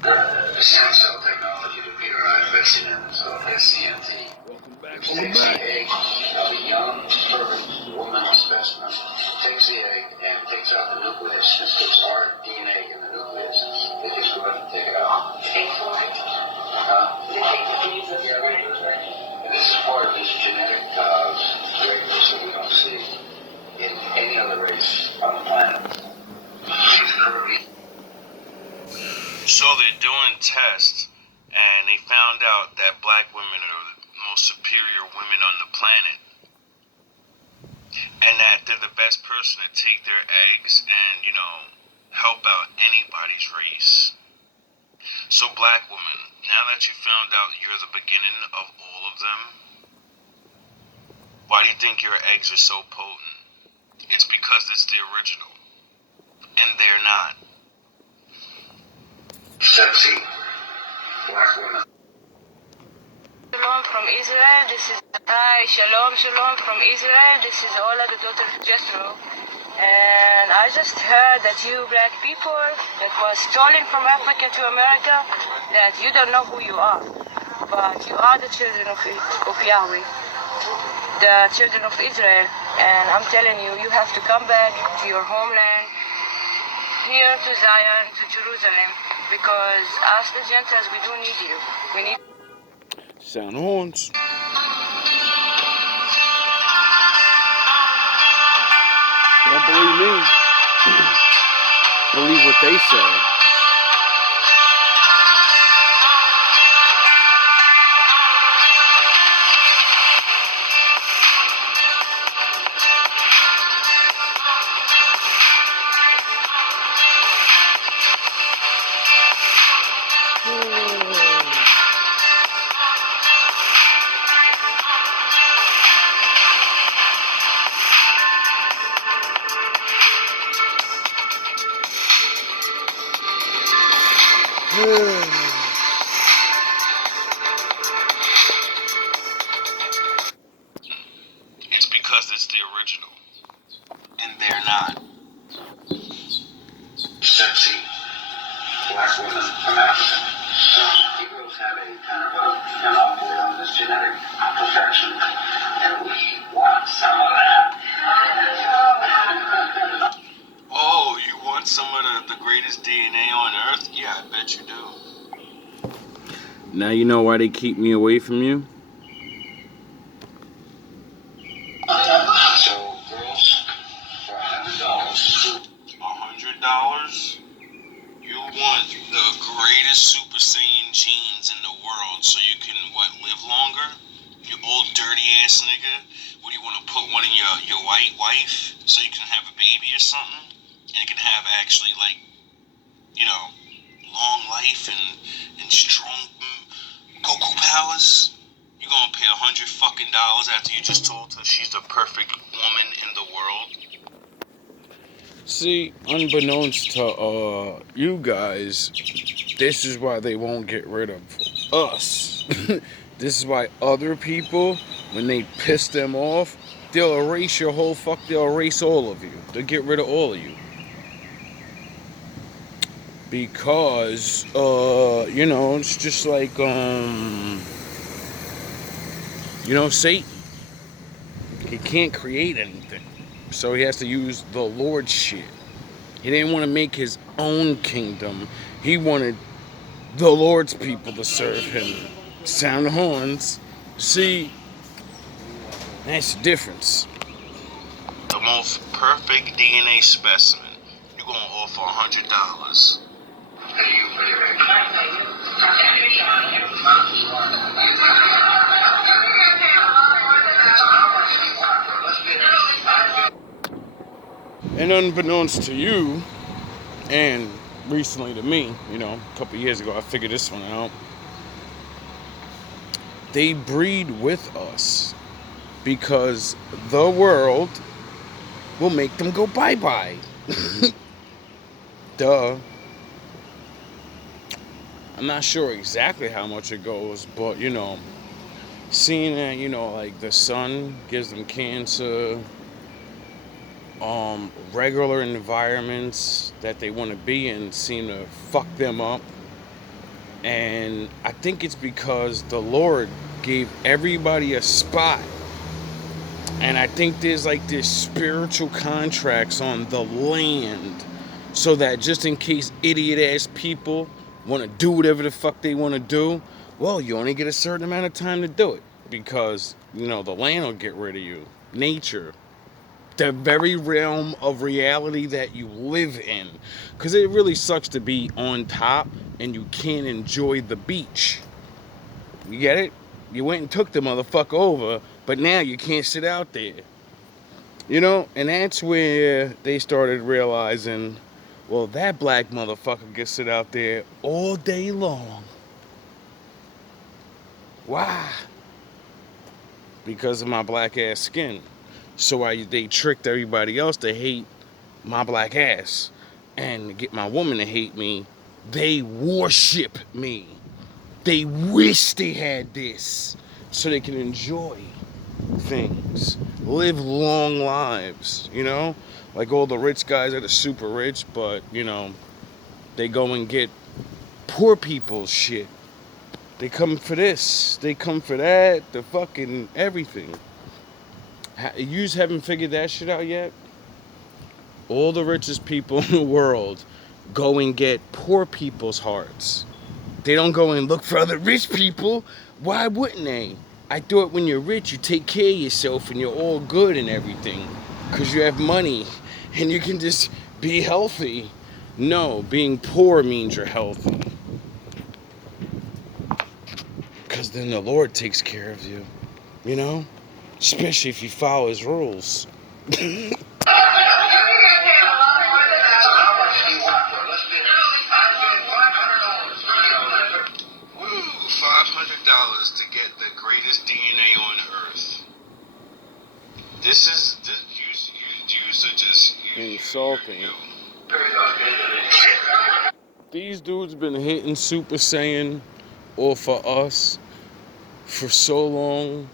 The stem cell technology that Peter and I are investing in is SCNT. Which takes the egg of a young, perfect woman specimen, takes the egg and takes out the nucleus. This gives our DNA in the nucleus. They just go ahead and take it out. And this is part of this genetic greatness that we don't see in any other race on the planet. So they're doing tests, and they found out that black women are the most superior women on the planet, and that they're the best person to take their eggs and, help out anybody's race. So black woman, now that you found out you're the beginning of all of them, why do you think your eggs are so potent? It's because it's the original, and they're not. Sexy black women. Shalom from Israel. Shalom from Israel. This is Ola, the daughter of Jethro. And I just heard that you black people that was stolen from Africa to America, that you don't know who you are. But you are the children of Yahweh, the children of Israel. And I'm telling you, you have to come back to your homeland, here to Zion, to Jerusalem, because us the Gentiles, we do need you. We need sound horns. Don't believe me. Believe what they say. It's because it's the original, and they're not. Sexy black women from Africa. Negroes have a kind of an monopoly on this genetic perfection, and we want some of that. Oh, you want some of the greatest DNA on earth? Yeah, I bet you do. Now you know why they keep me away from you? So, girls, for $100. $100? You want the greatest Super Saiyan genes in the world so you can, live longer? You old dirty ass nigga? What, do you want to put one in your white wife so you can have a baby or something? And you can have actually, long life and strong Goku powers? You gonna pay $100 after you just told her she's the perfect woman in the world? See, unbeknownst to you guys, this is why they won't get rid of us. This is why other people, when they piss them off, they'll erase they'll erase all of you. They'll get rid of all of you. Because, it's just like, Satan. He can't create anything. So he has to use the Lord's shit. He didn't want to make his own kingdom. He wanted the Lord's people to serve him. Sound the horns. See, that's the difference. The most perfect DNA specimen. You're gonna offer $100. And unbeknownst to you, and recently to me, a couple years ago, I figured this one out. They breed with us because the world will make them go bye-bye. Duh. I'm not sure exactly how much it goes, but, seeing that, like the sun gives them cancer, regular environments that they want to be in seem to fuck them up. And I think it's because the Lord gave everybody a spot. And I think there's like this spiritual contracts on the land, so that just in case idiot ass people want to do whatever the fuck they want to do, well, you only get a certain amount of time to do it, because the land will get rid of you. Nature, the very realm of reality that you live in, because it really sucks to be on top and you can't enjoy the beach. You get it? You went and took the motherfucker over, but now you can't sit out there. And that's where they started realizing, well, that black motherfucker can sit out there all day long. Why? Because of my black ass skin. So they tricked everybody else to hate my black ass. And to get my woman to hate me, they worship me. They wish they had this so they can enjoy things, live long lives, like all the rich guys that are super rich, but they go and get poor people's shit. They come for this, they come for that, the fucking everything. You haven't figured that shit out yet? All the richest people in the world go and get poor people's hearts. They don't go and look for other rich people. Why wouldn't they? I thought when you're rich, you take care of yourself and you're all good and everything, because you have money and you can just be healthy. No, being poor means you're healthy, because then the Lord takes care of you, especially if you follow his rules. $500 to get the greatest DNA on Earth. You are just insulting. These dudes been hitting Super Saiyan or for us for so long.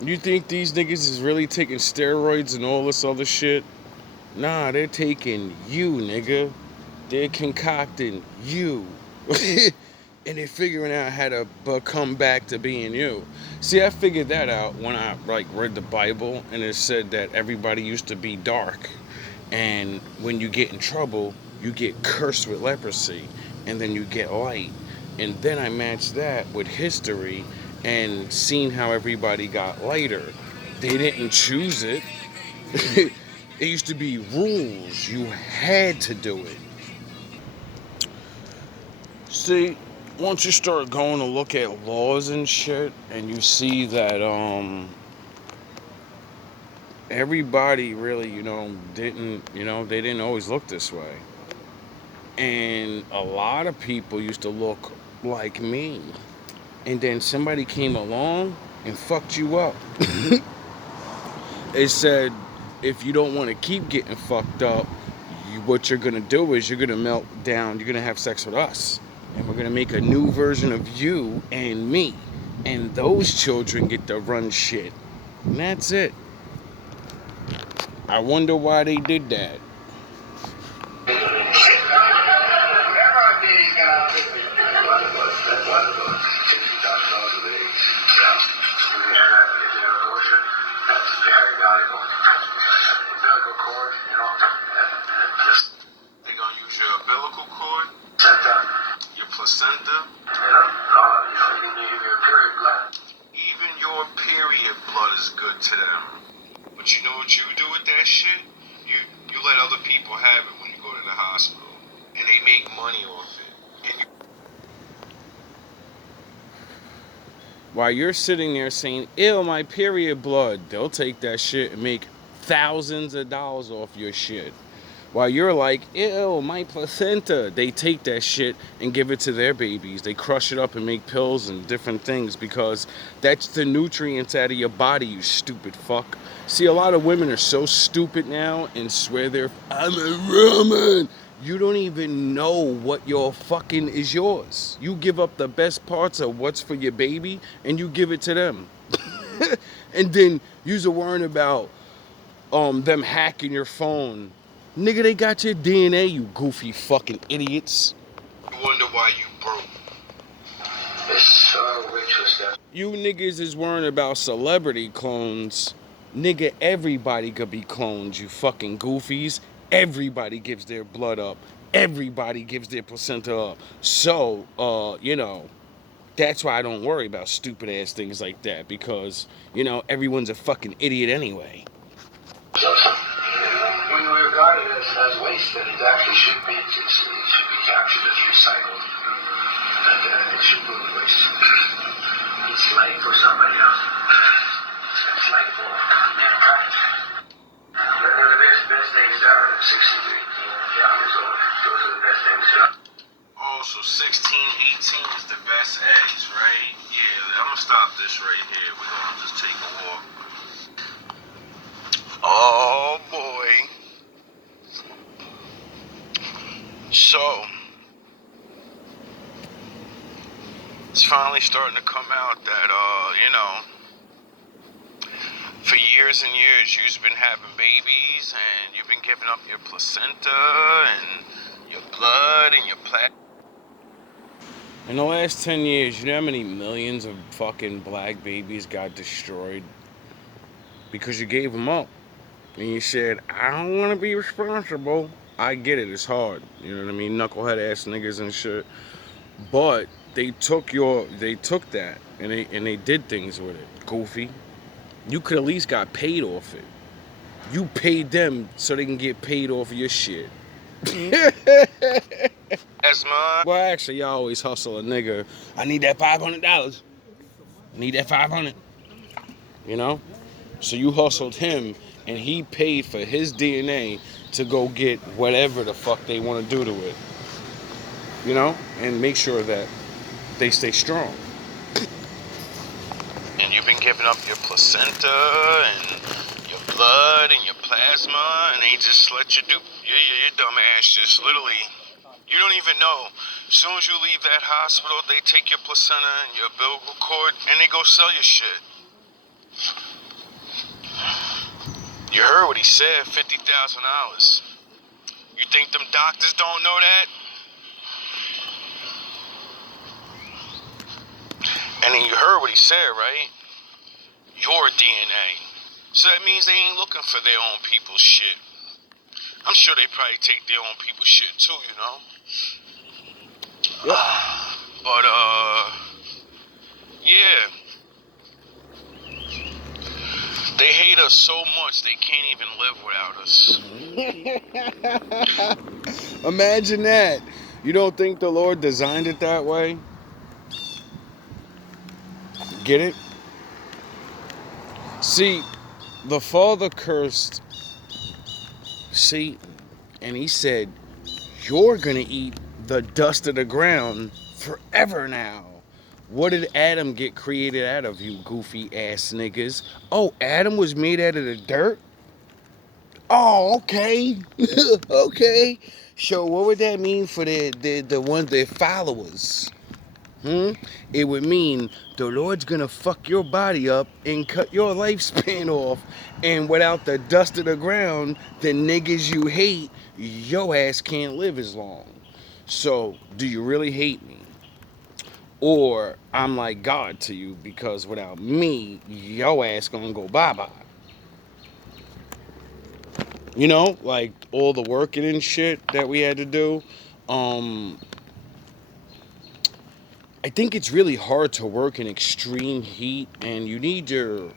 You think these niggas is really taking steroids and all this other shit? Nah, they're taking you, nigga. They're concocting you. And they're figuring out how to come back to being you. See, I figured that out when I read the Bible, and it said that everybody used to be dark, and when you get in trouble, you get cursed with leprosy, and then you get light. And then I matched that with history and seen how everybody got lighter. They didn't choose it. It used to be rules. You had to do it. See, once you start going to look at laws and shit, and you see that everybody really, they didn't always look this way. And a lot of people used to look like me. And then somebody came along and fucked you up. It said, if you don't want to keep getting fucked up, what you're going to do is you're going to melt down, you're going to have sex with us. And we're going to make a new version of you and me. And those children get to run shit. And that's it. I wonder why they did that. They're gonna use your umbilical cord, your placenta, even your period blood is good to them. But you know what you do with that shit? You let other people have it when you go to the hospital, and they make money off it. And While you're sitting there saying, ew, my period blood, they'll take that shit and make thousands of dollars off your shit. While you're like, ew, my placenta, they take that shit and give it to their babies. They crush it up and make pills and different things, because that's the nutrients out of your body, you stupid fuck. See, a lot of women are so stupid now and swear I'm a woman. You don't even know what your fucking is yours. You give up the best parts of what's for your baby and you give it to them. And then you're worrying about them hacking your phone. Nigga, they got your DNA, you goofy fucking idiots. you wonder why you broke. It's so rich with stuff. You niggas is worrying about celebrity clones. Nigga, everybody could be clones, you fucking goofies. Everybody gives their blood up. Everybody gives their placenta up. So, you know, that's why I don't worry about stupid ass things like that, because, you know, everyone's a fucking idiot anyway. When we regard it as waste, then it actually should be. It should be captured as recycled. And it should go to waste. It's life for somebody else. It's life for mankind. They're the best things are 16 to 18 years old. Those are the best things. Oh, so 16, 18 is the best eggs, right? Yeah, I'm gonna stop this right here. We're gonna just take a walk. Oh boy. So, it's finally starting to come out that, you know, for years and years you've been having babies and you've been giving up your placenta and your blood and your plasma. In the last 10 years, you know how many millions of fucking black babies got destroyed? Because you gave them up. And you said, I don't want to be responsible. I get it, it's hard. You know what I mean? Knucklehead ass niggas and shit. But they took that and they did things with it. Goofy. You could at least got paid off it. You paid them so they can get paid off of your shit. Asthma. Well, actually, y'all always hustle a nigga. I need that $500. I need that 500. You know? So you hustled him, and he paid for his DNA to go get whatever the fuck they want to do to it. You know? And make sure that they stay strong. And you've been giving up your placenta and your blood and your plasma, and they just let you do your dumb ass just literally. You don't even know. As soon as you leave that hospital, they take your placenta and your umbilical cord, and they go sell your shit. You heard what he said, $50,000. You think them doctors don't know that? And then you heard what he said, right? Your DNA. So that means they ain't looking for their own people's shit. I'm sure they probably take their own people's shit too, you know? Yep. But, yeah. They hate us so much they can't even live without us. Imagine that. You don't think the Lord designed it that way? Get it? See, the Father cursed Satan, and he said, you're going to eat the dust of the ground forever now. What did Adam get created out of, you goofy ass niggas? Oh, Adam was made out of the dirt? Oh, okay. Okay. So what would that mean for their followers? It would mean the Lord's gonna fuck your body up and cut your lifespan off, and without the dust of the ground, the niggas you hate, your ass can't live as long. So, do you really hate me? Or I'm like God to you because without me, your ass gonna go bye-bye. You know, like all the working and shit that we had to do. I think it's really hard to work in extreme heat, and you need your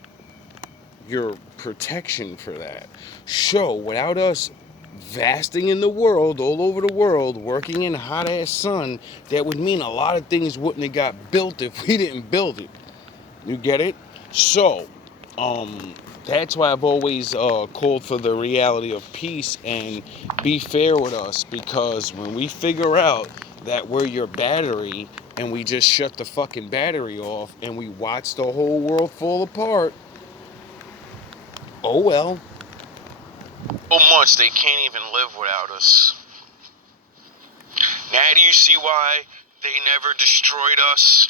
protection for that. So, without us vasting in the world, all over the world, working in hot ass sun, that would mean a lot of things wouldn't have got built if we didn't build it. You get it? So, that's why I've always called for the reality of peace and be fair with us, because when we figure out that we're your battery and we just shut the fucking battery off and we watch the whole world fall apart, oh well. So much they can't even live without us. Now do you see why they never destroyed us?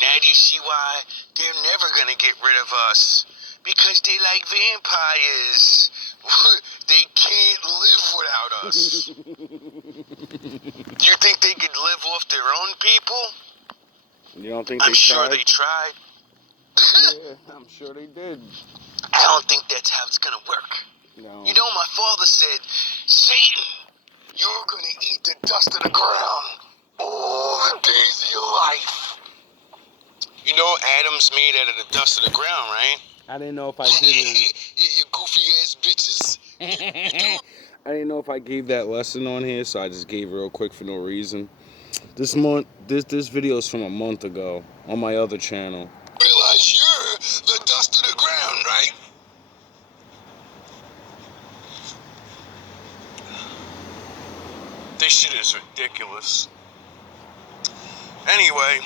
Now do you see why they're never gonna get rid of us? Because they like vampires. They can't live without us. You think they could live off their own people? You don't think I'm sure they tried. Yeah, I'm sure they did. I don't think that's how it's gonna work. No. You know, my father said, Satan, you're gonna eat the dust of the ground all the days of your life. You know Adam's made out of the dust of the ground, right? I didn't know if I did it. You goofy ass bitches. I didn't know if I gave that lesson on here, so I just gave it real quick for no reason. This video is from a month ago on my other channel. Realize you're the dust of the ground, right? This shit is ridiculous. Anyway,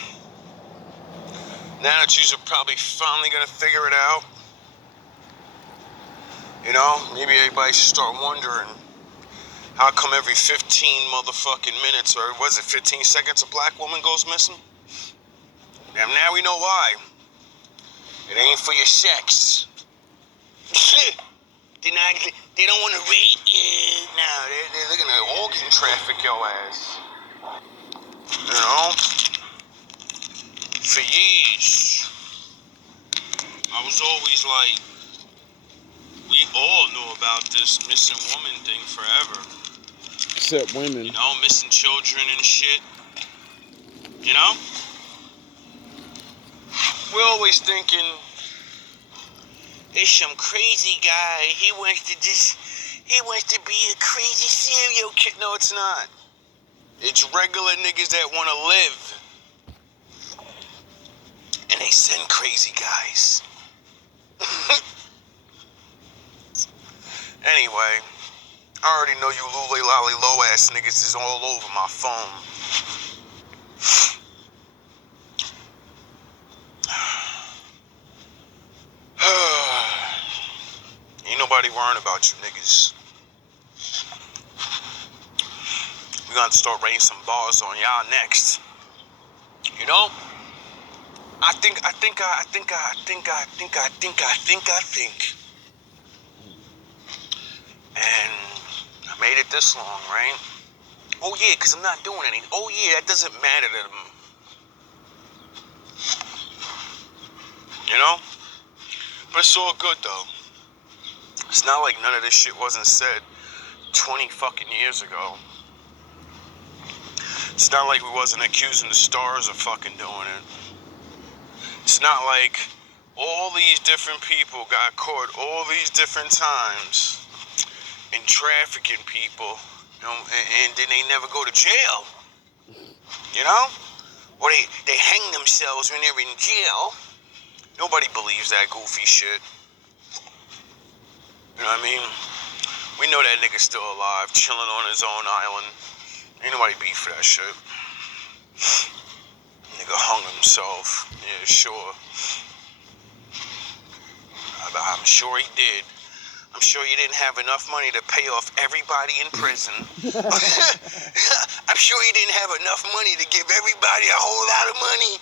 now that you're probably finally gonna figure it out, you know, maybe everybody should start wondering how come every 15 motherfucking minutes, or was it 15 seconds, a black woman goes missing? And now we know why. It ain't for your sex. They don't want to rape you. No, they're gonna organ traffic your ass. You know? For years, I was always like, we all know about this missing woman thing forever. Except women. You know, missing children and shit. You know? We're always thinking, it's some crazy guy. He wants to be a crazy serial killer. No, it's not. It's regular niggas that want to live. And they send crazy guys. Anyway, I already know you lolly lolly low ass niggas is all over my phone. Ain't nobody worrying about you niggas. We gonna start raising some bars on y'all next. You know? I think. And I made it this long, right? Oh yeah, because I'm not doing anything. Oh yeah, that doesn't matter to them. You know? But it's all good though. It's not like none of this shit wasn't said 20 fucking years ago. It's not like we wasn't accusing the stars of fucking doing it. It's not like all these different people got caught all these different times in trafficking people, you know, and then they never go to jail. You know? Or they hang themselves when they're in jail. Nobody believes that goofy shit. You know what I mean? We know that nigga's still alive, chilling on his own island. Ain't nobody beat for that shit. Nigga hung himself. Yeah, sure. I'm sure he did. I'm sure he didn't have enough money to pay off everybody in prison. I'm sure he didn't have enough money to give everybody a whole lot of money.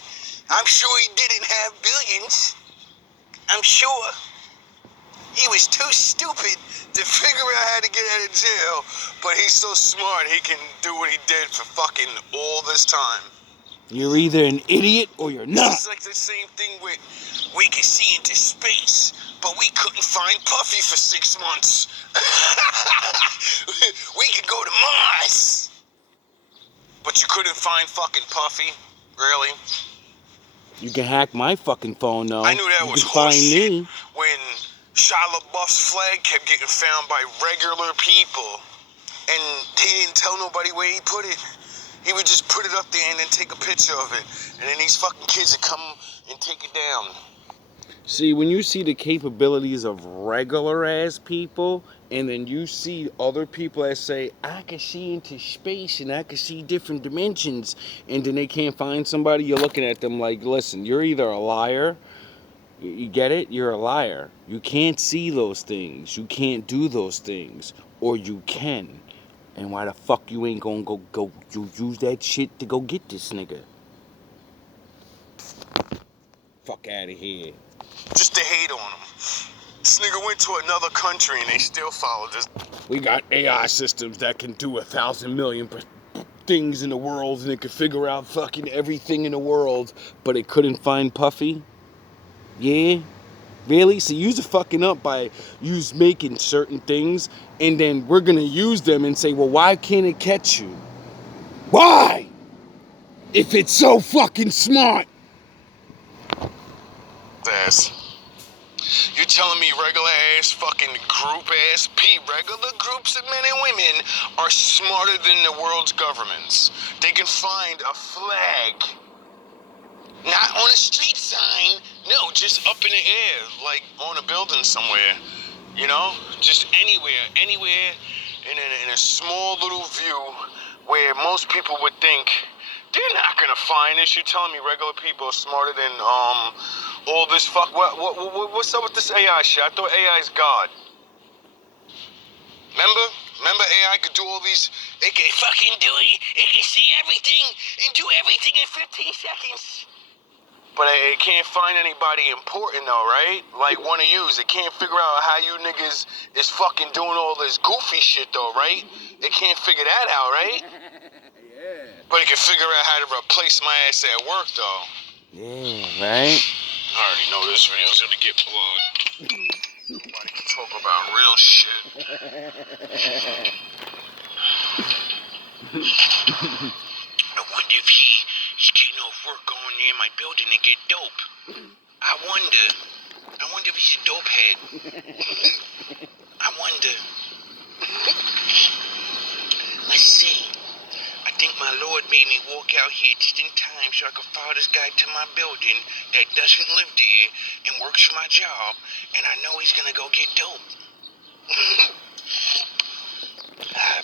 I'm sure he didn't have billions. I'm sure. He was too stupid to figure out how to get out of jail, but he's so smart he can do what he did for fucking all this time. You're either an idiot or you're not. It's like the same thing with, we can see into space, but we couldn't find Puffy for 6 months. We could go to Mars, but you couldn't find fucking Puffy? Really? You can hack my fucking phone, though. I knew that you was can find horseshit me. when Shia LaBeouf's flag kept getting found by regular people, and he didn't tell nobody where he put it. He would just put it up there and then take a picture of it, and then these fucking kids would come and take it down. See, when you see the capabilities of regular ass people, and then you see other people that say, I can see into space and I can see different dimensions, and then they can't find somebody, you're looking at them like, listen, you're either a liar, you get it? You're a liar. You can't see those things. You can't do those things. Or you can. And why the fuck you ain't gonna go you use that shit to go get this nigga? Fuck out of here. Just to hate on him. This nigga went to another country and they still followed this. We got AI systems that can do 1,000 million things in the world and it could figure out fucking everything in the world, but it couldn't find Puffy? Yeah? Really? So you're fucking up by use making certain things, and then we're gonna use them and say, well, why can't it catch you? Why? If it's so fucking smart. Ass. You're telling me regular ass fucking group ass regular groups of men and women are smarter than the world's governments? They can find a flag. Not on a street sign, no, just up in the air, like on a building somewhere, you know? Just anywhere in a small little view where most people would think, they're not gonna find this. You're telling me regular people are smarter than, all this what's up with this AI shit? I thought AI is God. Remember AI could do all these, it can fucking do it, it can see everything and do everything in 15 seconds. But it can't find anybody important though, right? Like one of yous. It can't figure out how you niggas is fucking doing all this goofy shit though, right? It can't figure that out, right? Yeah. But it can figure out how to replace my ass at work though. Yeah, right? I already know this video's gonna get plugged. Nobody can talk about real shit. I wonder if he's getting off work going near my building to get dope. I wonder if he's a dope head. I wonder. Let's see. I think my Lord made me walk out here just in time so I could follow this guy to my building that doesn't live there and works for my job, and I know he's gonna go get dope.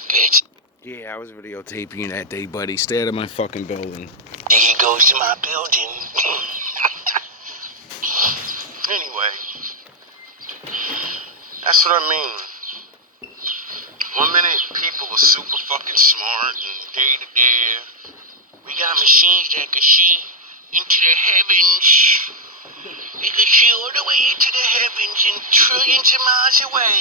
Bitch. Yeah, I was videotaping you that day, buddy. Stay out of my fucking building. There he goes to my building. Anyway, that's what I mean. One minute, people are super fucking smart and day to day. We got machines that can see into the heavens. They can see all the way into the heavens and trillions of miles away.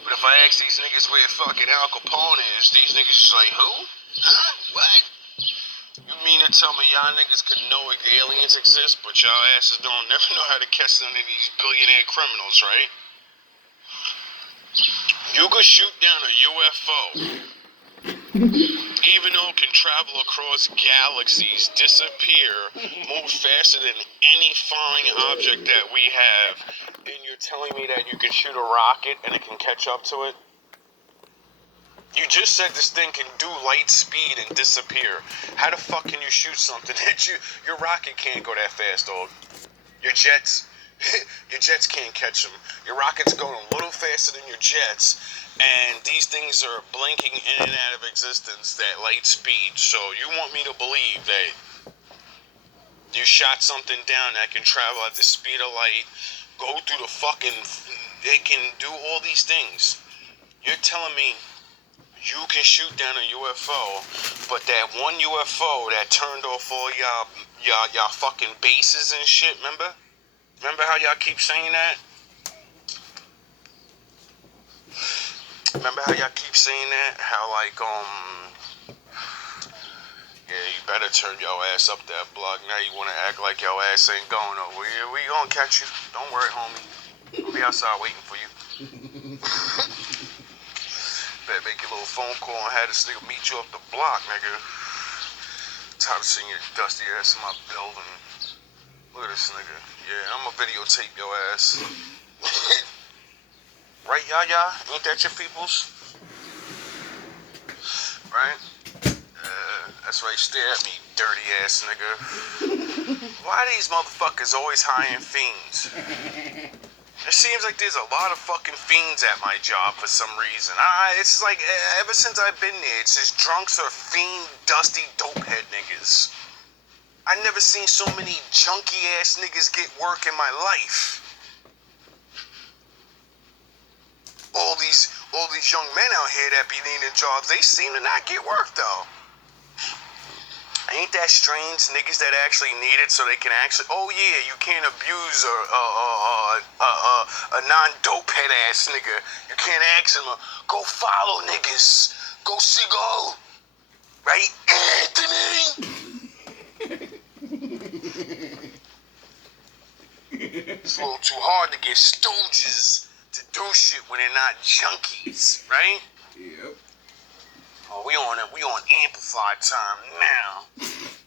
But if I ask these niggas where fucking Al Capone is, these niggas is like, who? Huh? What? You mean to tell me y'all niggas can know if aliens exist, but y'all asses don't never know how to catch none of these billionaire criminals, right? You could shoot down a UFO, even though it can travel across galaxies, disappear, move faster than any flying object that we have, and you're telling me that you can shoot a rocket and it can catch up to it? You just said this thing can do light speed and disappear. How the fuck can you shoot something that your rocket can't go that fast, dog? Your jets can't catch them. Your rocket's going a little faster than your jets, and these things are blinking in and out of existence at light speed. So you want me to believe that you shot something down that can travel at the speed of light, go through the fucking, it can do all these things. You're telling me you can shoot down a UFO, but that one UFO that turned off all y'all fucking bases and shit, remember? Remember how y'all keep saying that? Remember how y'all keep saying that? How like, yeah, you better turn your ass up that block. Now you wanna act like your ass ain't going over here. We gonna catch you. Don't worry, homie. We'll be outside waiting for you. Better make your little phone call and have this nigga meet you up the block, nigga. Tired of seeing your dusty ass in my building. Look at this nigga. Yeah, I'm gonna videotape your ass. Right, Yaya? Ain't that your peoples? Right? That's right, stare at me, dirty ass nigga. Why these motherfuckers always hiring fiends? It seems like there's a lot of fucking fiends at my job for some reason. It's like, ever since I've been there, it's just drunks or fiend, dusty, dopehead niggas. I never seen so many junky ass niggas get work in my life. All these young men out here that be needing jobs, they seem to not get work though. Ain't that strange? Niggas that actually need it so they can actually, oh yeah, you can't abuse a non-dope head ass nigga. You can't ask him, go follow niggas. Go see, go. Right, Anthony? It's a little too hard to get stooges to do shit when they're not junkies, right? Yep. Oh, we on amplified time now.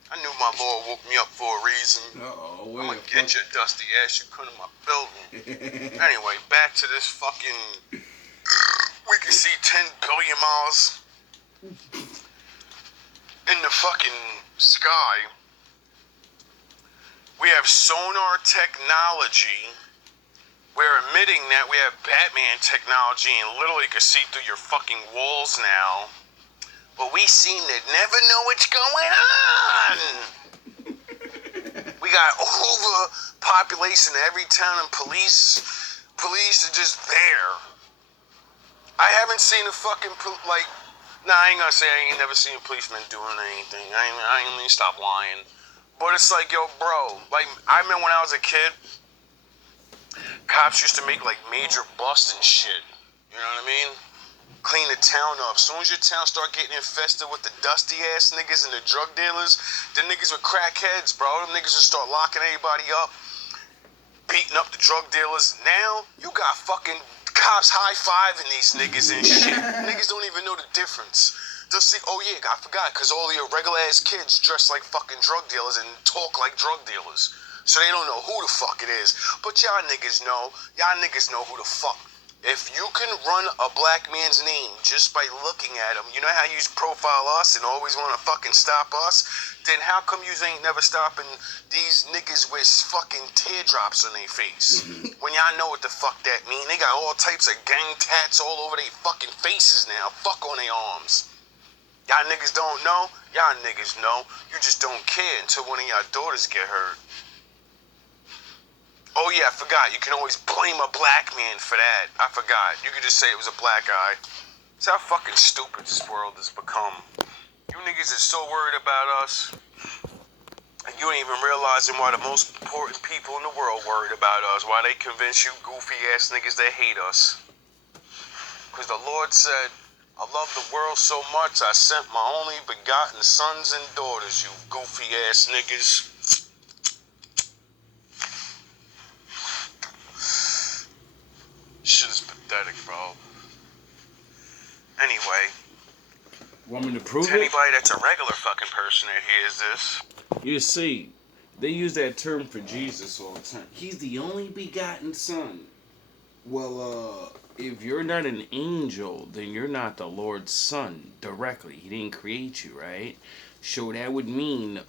I knew my Lord woke me up for a reason. Uh-oh, I'm gonna get your dusty ass. You come to my building. Anyway, back to this fucking. We can see 10 billion miles in the fucking sky. We have sonar technology. We're admitting that we have Batman technology and literally can see through your fucking walls now. But we seem to never know what's going on. We got overpopulation in every town and police are just there. I haven't seen a fucking, I ain't gonna say I ain't never seen a policeman doing anything. I ain't mean stop lying. But it's like, yo, bro, like, I remember when I was a kid, cops used to make, like, major busts and shit. You know what I mean? Clean the town up. As soon as your town start getting infested with the dusty ass niggas and the drug dealers, the niggas with crackheads, bro. Them niggas will start locking everybody up, beating up the drug dealers. Now, you got fucking cops high-fiving these niggas and shit. Niggas don't even know the difference. They'll see, oh yeah, I forgot, because all your regular-ass kids dress like fucking drug dealers and talk like drug dealers. So they don't know who the fuck it is. But y'all niggas know. Y'all niggas know who the fuck. If you can run a black man's name just by looking at him, you know how you profile us and always want to fucking stop us? Then how come you ain't never stopping these niggas with fucking teardrops on their face? When y'all know what the fuck that mean? They got all types of gang tats all over their fucking faces now. Fuck on their arms. Y'all niggas don't know? Y'all niggas know. You just don't care until one of y'all daughters get hurt. Oh yeah, I forgot. You can always blame a black man for that. I forgot. You could just say it was a black guy. That's how fucking stupid this world has become. You niggas are so worried about us, and you ain't even realizing why the most important people in the world worried about us. Why they convince you goofy ass niggas that hate us. Because the Lord said, I love the world so much I sent my only begotten sons and daughters, you goofy ass niggas. Shit is pathetic, bro. Anyway, Want me to prove to it? anybody that's a regular fucking person that hears this, You see, they use that term for Jesus all the time. He's the only begotten son. Well, if you're not an angel, then you're not the Lord's son directly. He didn't create you, right? So that would mean,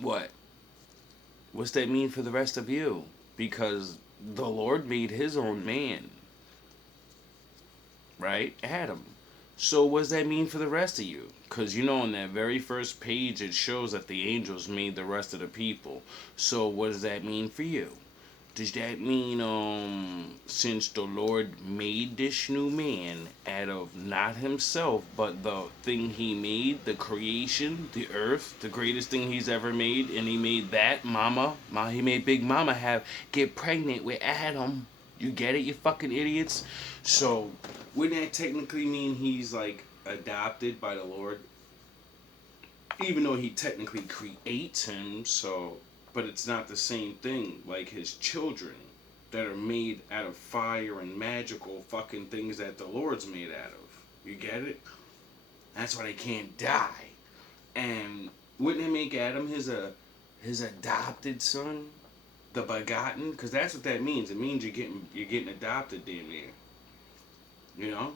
what? What's that mean for the rest of you? Because the Lord made his own man, right? Adam. So what does that mean for the rest of you? Because you know, on that very first page, it shows that the angels made the rest of the people. So what does that mean for you? Does that mean, since the Lord made this new man out of not himself, but the thing he made, the creation, the earth, the greatest thing he's ever made, and he made that, he made Big Mama get pregnant with Adam. You get it, you fucking idiots? So, wouldn't that technically mean he's, like, adopted by the Lord? Even though he technically creates him, so... But it's not the same thing like his children that are made out of fire and magical fucking things that the Lord's made out of. You get it? That's why they can't die. And wouldn't it make Adam his adopted son? The begotten? Because that's what that means. It means you're getting adopted damn near. You know?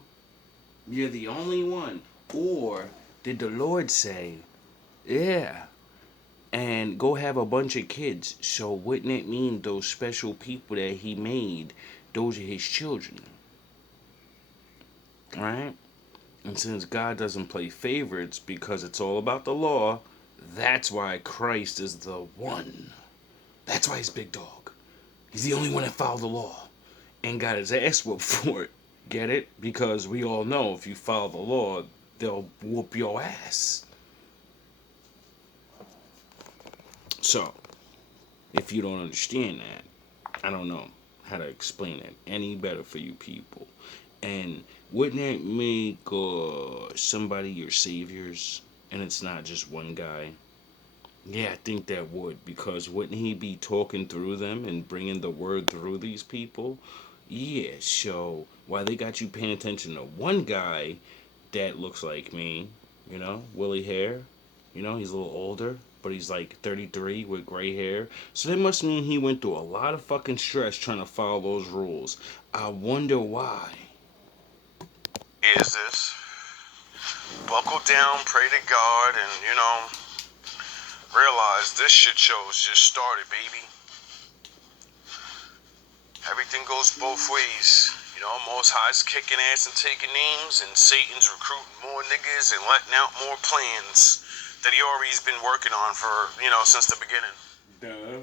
You're the only one. Or did the Lord say, yeah, and go have a bunch of kids? So wouldn't it mean those special people that he made, those are his children? Right? And since God doesn't play favorites because it's all about the law, that's why Christ is the one. That's why he's big dog. He's the only one that followed the law and got his ass whooped for it. Get it? Because we all know if you follow the law, they'll whoop your ass. So, if you don't understand that, I don't know how to explain it any better for you people. And Wouldn't it make somebody your saviors, and it's not just one guy? Yeah, I think that would, because wouldn't he be talking through them and bringing the word through these people? Yeah, so why they got you paying attention to one guy that looks like me, woolly hair, he's a little older, but he's like 33 with gray hair. So that must mean he went through a lot of fucking stress trying to follow those rules. I wonder why. Is this? Buckle down, pray to God, and realize this shit show's just started, baby. Everything goes both ways. Most High's kicking ass and taking names, and Satan's recruiting more niggas and letting out more plans that he already's been working on for, since the beginning. Duh.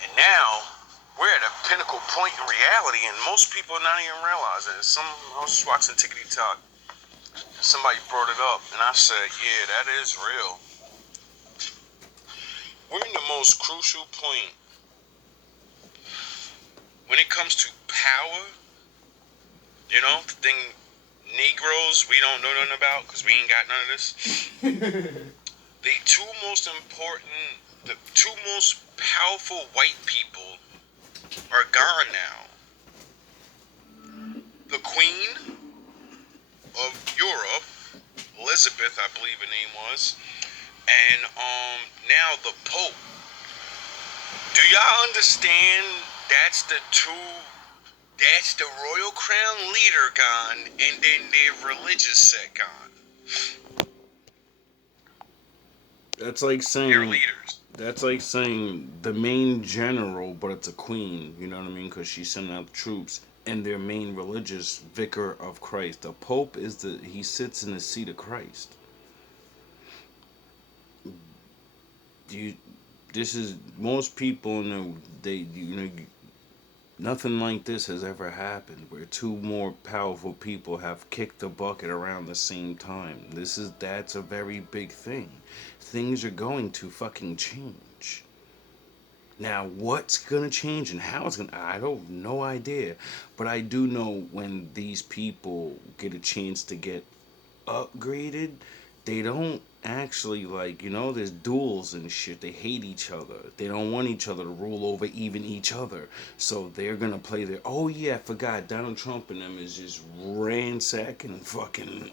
And now, we're at a pinnacle point in reality, and most people are not even realizing it. I was just watching Tickety Talk. Somebody brought it up, and I said, yeah, that is real. We're in the most crucial point when it comes to power. The thing Negroes we don't know nothing about because we ain't got none of this. The two most powerful white people are gone now. The Queen of Europe, Elizabeth, I believe her name was, and now the Pope. Do y'all understand? That's the royal crown leader gone, and then their religious set gone. That's like saying Their leaders. That's like saying the main general, but it's a queen. You know what I mean? Because she's sending out the troops, and their main religious vicar of Christ. The Pope he sits in the seat of Christ. Most people know nothing like this has ever happened where two more powerful people have kicked the bucket around the same time. That's a very big thing. Things are going to fucking change. Now, what's gonna change and how it's gonna, I don't, no idea. But I do know when these people get a chance to get upgraded, they don't actually there's duels and shit. They hate each other. They don't want each other to rule over even each other. So they're gonna play their, oh yeah, I forgot, Donald Trump and them is just ransacking fucking,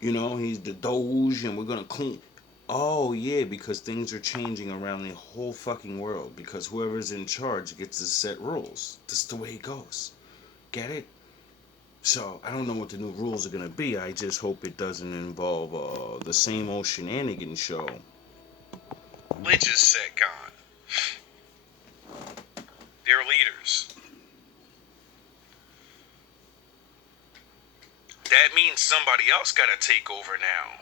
he's the Doge and we're gonna clean. Oh yeah, because things are changing around the whole fucking world. Because whoever's in charge gets to set rules. That's the way it goes. Get it? So, I don't know what the new rules are going to be. I just hope it doesn't involve the same old shenanigans show. Religious set gone. Their leaders. That means somebody else got to take over now.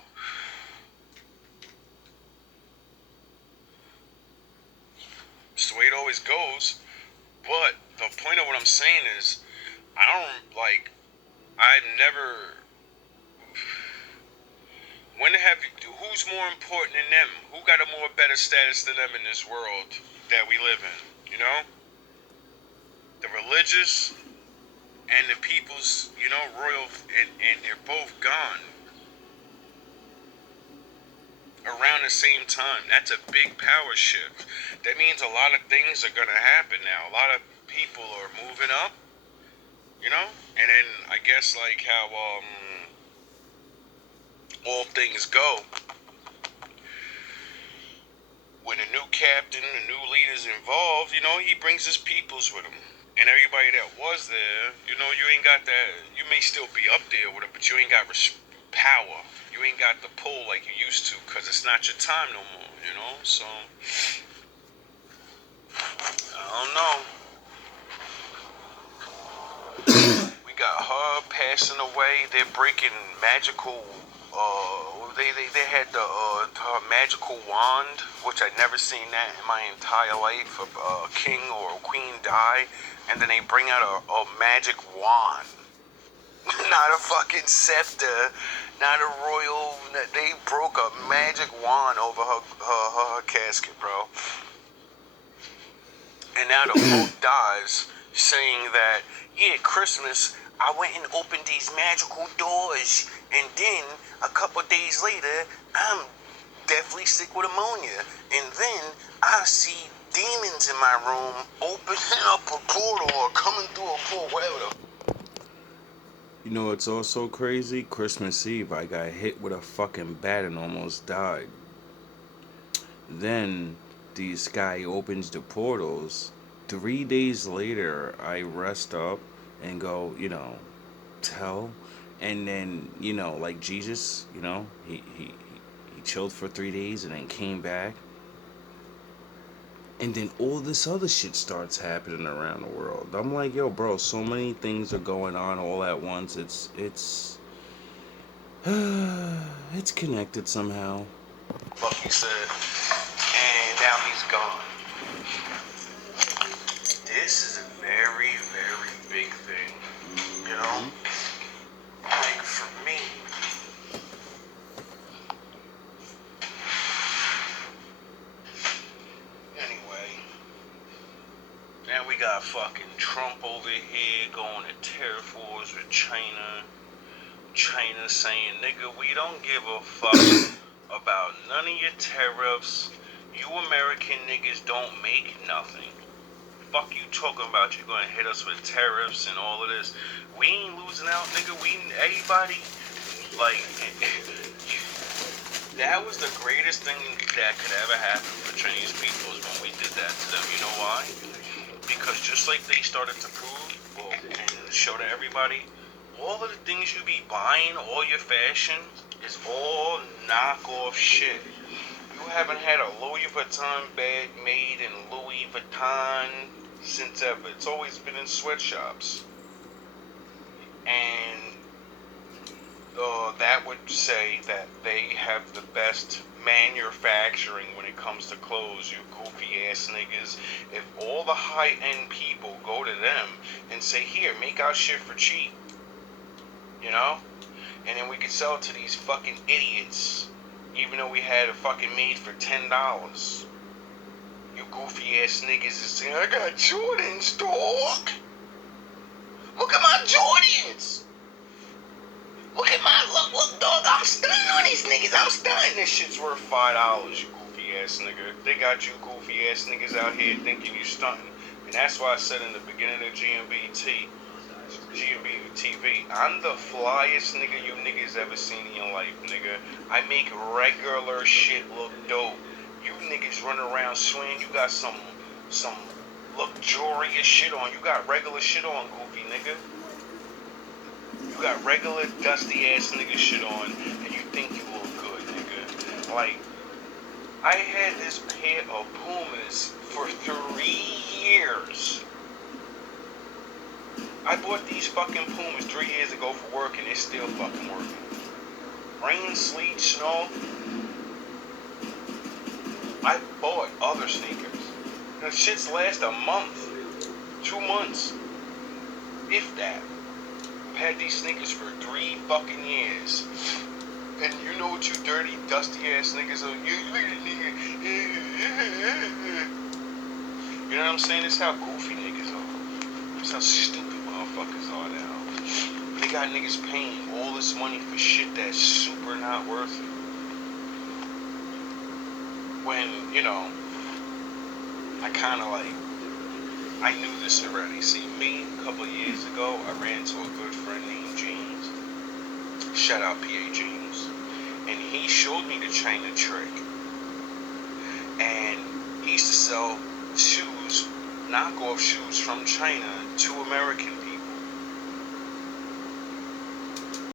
It's the way it always goes. But the point of what I'm saying is, who's more important than them? Who got a better status than them in this world that we live in? The religious and the people's, royal, and they're both gone around the same time. That's a big power shift. That means a lot of things are gonna happen now. A lot of people are moving up, and then I guess like how all things go, when a new captain, a new leader's involved, he brings his peoples with him. And everybody that was there, you ain't got that. You may still be up there with it, but you ain't got power. You ain't got the pull like you used to, because it's not your time no more, So, I don't know. We got her passing away. They're breaking magical, they had her magical wand, which I'd never seen that in my entire life. A king or a queen die, and then they bring out a magic wand. Not a fucking scepter, not a royal. They broke a magic wand over her casket, bro. And now the Pope dies, saying that, yeah, Christmas, I went and opened these magical doors, and then a couple days later, I'm deathly sick with ammonia, and then I see demons in my room opening up a portal or coming through a portal, whatever. You know what's also crazy? Christmas Eve, I got hit with a fucking bat and almost died. Then this guy opens the portals. 3 days later, I rest up and go, tell. And then, like Jesus, he chilled for 3 days and then came back. And then all this other shit starts happening around the world. I'm like, yo, bro, so many things are going on all at once. It's connected somehow. Bucky said, and now he's gone. This is a very, very big thing, you know? Like, for me, anyway, now we got fucking Trump over here going to tariff wars with China. China saying, nigga, we don't give a fuck about none of your tariffs. You American niggas don't make nothing. Fuck you talking about you gonna hit us with tariffs and all of this. We ain't losing out, nigga. Everybody, like, that was the greatest thing that could ever happen for Chinese people is when we did that to them. You know why? Because just like they started to prove, and show to everybody, all of the things you be buying, all your fashion, is all knockoff shit. You haven't had a Louis Vuitton bag made in Louis Vuitton since ever. It's always been in sweatshops. And that would say that they have the best manufacturing when it comes to clothes, you goofy ass niggas. If all the high-end people go to them and say, here, make our shit for cheap, you know? And then we could sell it to these fucking idiots, even though we had it fucking made for $10. You goofy ass niggas is saying, I got Jordans, dog. Look at my Jordans. Look, dog, I'm stunning on these niggas. I'm stunning. This shit's worth $5, you goofy ass nigga. They got you goofy ass niggas out here thinking you stunting. And that's why I said in the beginning of GMB TV, I'm the flyest nigga you niggas ever seen in your life, nigga. I make regular shit look dope. You niggas run around swinging, you got some luxurious shit on. You got regular shit on, goofy nigga. You got regular dusty ass nigga shit on, and you think you look good, nigga. Like, I had this pair of Pumas for 3 years. I bought these fucking Pumas 3 years ago for work, and they're still fucking working. Rain, sleet, snow. I bought other sneakers. The shits last a month, 2 months, if that. I've had these sneakers for 3 fucking years. And you know what you dirty, dusty ass niggas are? You look at the nigga. You know what I'm saying? It's how goofy niggas are. It's how stupid motherfuckers are now. They got niggas paying all this money for shit that's super not worth it. When, you know, I kind of like, I knew this already. See, me, a couple of years ago, I ran into a good friend named James. Shout out PA James. And he showed me the China trick. And he used to sell shoes, knockoff shoes from China to American people.